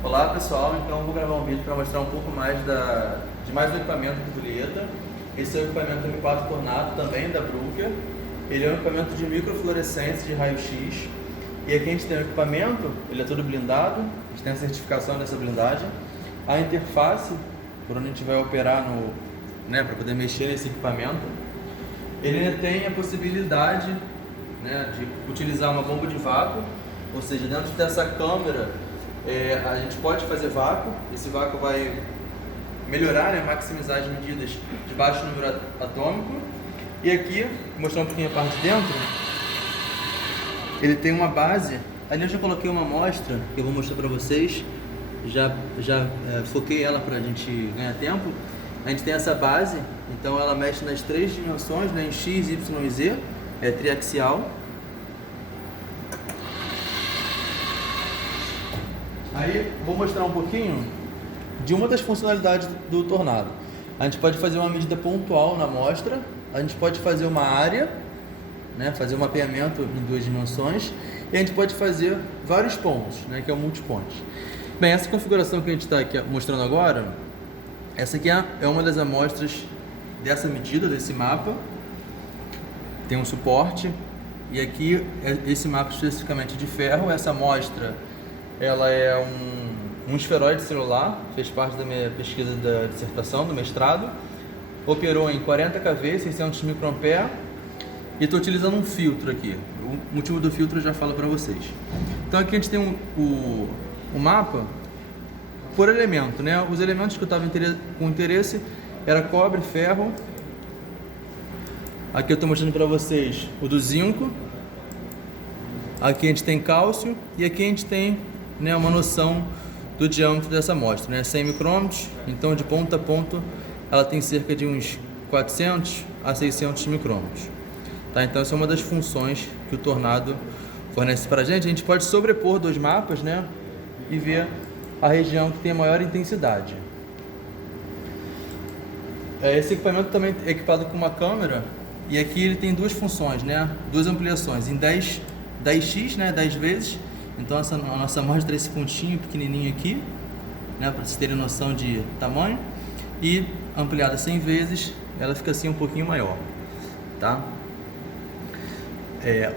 Olá pessoal, então eu vou gravar um vídeo para mostrar um pouco mais de mais um equipamento aqui do Lieta. Esse é o equipamento M4 Tornado, também da Brooker. Ele é um equipamento de microfluorescência de raio-x. E aqui a gente tem o equipamento, ele é todo blindado, a gente tem a certificação dessa blindagem. A interface, por onde a gente vai operar para poder mexer nesse equipamento. Ele tem a possibilidade de utilizar uma bomba de vácuo, ou seja, dentro dessa câmera a gente pode fazer vácuo. Esse vácuo vai melhorar, maximizar as medidas de baixo número atômico. E aqui, vou mostrar um pouquinho a parte de dentro, ele tem uma base. Ali eu já coloquei uma amostra que eu vou mostrar para vocês, já foquei ela para a gente ganhar tempo. A gente tem essa base, então ela mexe nas três dimensões, em X, Y e Z, é triaxial. Aí vou mostrar um pouquinho de uma das funcionalidades do Tornado. A gente pode fazer uma medida pontual na amostra, a gente pode fazer uma área, fazer um mapeamento em duas dimensões, e a gente pode fazer vários pontos, que é o multipoint. Bem, essa configuração que a gente está aqui mostrando agora, essa aqui é uma das amostras dessa medida, desse mapa. Tem um suporte, e aqui esse mapa especificamente de ferro. Essa amostra ela é um esferoide celular, fez parte da minha pesquisa da dissertação, do mestrado. Operou em 40 kV, 600 microampere, e estou utilizando um filtro aqui. O motivo do filtro eu já falo para vocês. Então aqui a gente tem o mapa por elemento, Os elementos que eu estava com interesse era cobre, ferro. Aqui eu estou mostrando para vocês o do zinco. Aqui a gente tem cálcio e aqui a gente tem uma noção do diâmetro dessa amostra, 100 micrômetros. Então de ponto a ponto ela tem cerca de uns 400 a 600 micrômetros. Tá? Então essa é uma das funções que o Tornado fornece para a gente. A gente pode sobrepor dois mapas, e ver a região que tem a maior intensidade. Esse equipamento também é equipado com uma câmera, e aqui ele tem duas funções, duas ampliações em 10x, 10 vezes. Então a nossa amostra é esse pontinho pequenininho aqui, para vocês terem noção de tamanho, e ampliada 100 vezes, ela fica assim um pouquinho maior, tá?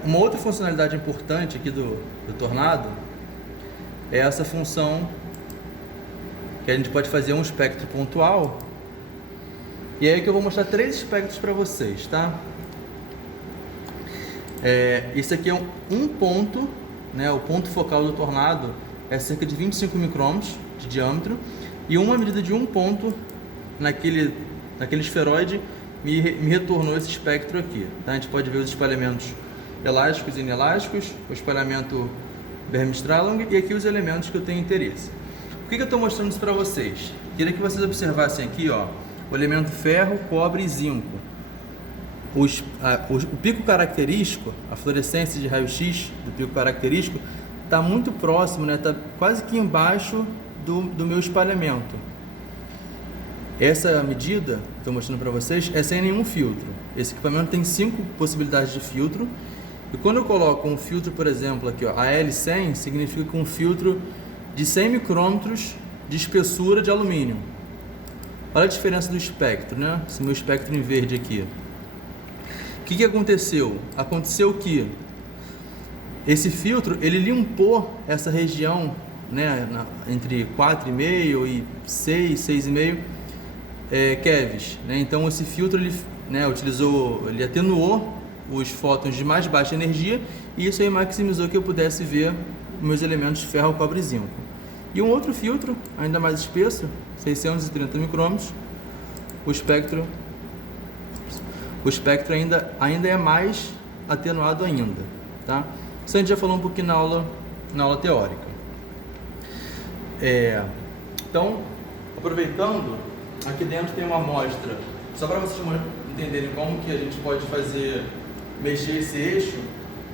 Uma outra funcionalidade importante aqui do Tornado é essa função que a gente pode fazer um espectro pontual. E é aí que eu vou mostrar três espectros para vocês, tá? Esse aqui é um ponto, o ponto focal do Tornado é cerca de 25 micrômetros de diâmetro, e uma medida de um ponto naquele esferoide me retornou esse espectro aqui, tá? A gente pode ver os espalhamentos elásticos e inelásticos, o espalhamento Berme-Strahlung, e aqui os elementos que eu tenho interesse. Por que eu estou mostrando isso para vocês? Queria que vocês observassem aqui, o elemento ferro, cobre e zinco. O pico característico, a fluorescência de raio-x do pico característico, está muito próximo, está quase que embaixo do meu espalhamento. Essa medida que estou mostrando para vocês é sem nenhum filtro. Esse equipamento tem 5 possibilidades de filtro. E quando eu coloco um filtro, por exemplo, aqui, a L100, significa um filtro de 100 micrômetros de espessura de alumínio. Olha a diferença do espectro, Esse meu espectro em verde aqui. O que aconteceu? Aconteceu que esse filtro, ele limpou essa região, entre 4,5 e 6,5 kevs, Então esse filtro, ele atenuou os fótons de mais baixa energia, e isso aí maximizou que eu pudesse ver meus elementos ferro, cobre e zinco. E um outro filtro, ainda mais espesso, 630 micrômetros, o espectro ainda é mais atenuado ainda, tá? Isso a gente já falou um pouquinho na aula teórica. Então, aproveitando, aqui dentro tem uma amostra, só para vocês entenderem como que a gente pode mexer esse eixo.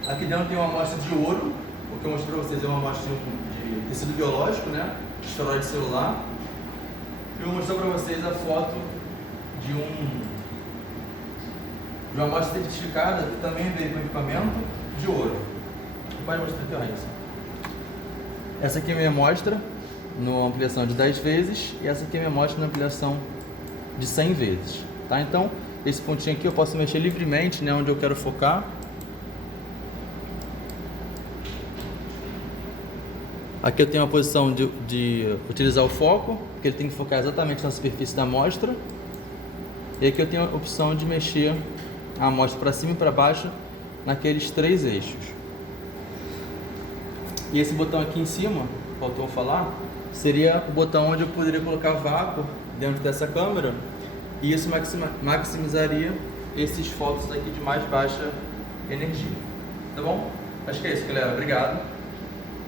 Aqui dentro tem uma amostra de ouro, o que eu mostrei para vocês é uma amostra de tecido biológico, de esferoide celular. Eu vou mostrar para vocês a foto de uma amostra certificada, que também veio com equipamento de ouro. Pode mostrar aqui, Raíssa. Essa aqui é a minha amostra. numa ampliação de 10 vezes e essa aqui é a minha amostra na ampliação de 100 vezes, tá? Então, esse pontinho aqui eu posso mexer livremente, né, onde eu quero focar. Aqui eu tenho a posição de utilizar o foco, porque ele tem que focar exatamente na superfície da amostra. E aqui eu tenho a opção de mexer a amostra para cima e para baixo naqueles 3 eixos. E esse botão aqui em cima, faltou falar, seria o botão onde eu poderia colocar vácuo dentro dessa câmera e isso maximizaria esses fotos aqui de mais baixa energia. Tá bom? Acho que é isso, galera. Obrigado.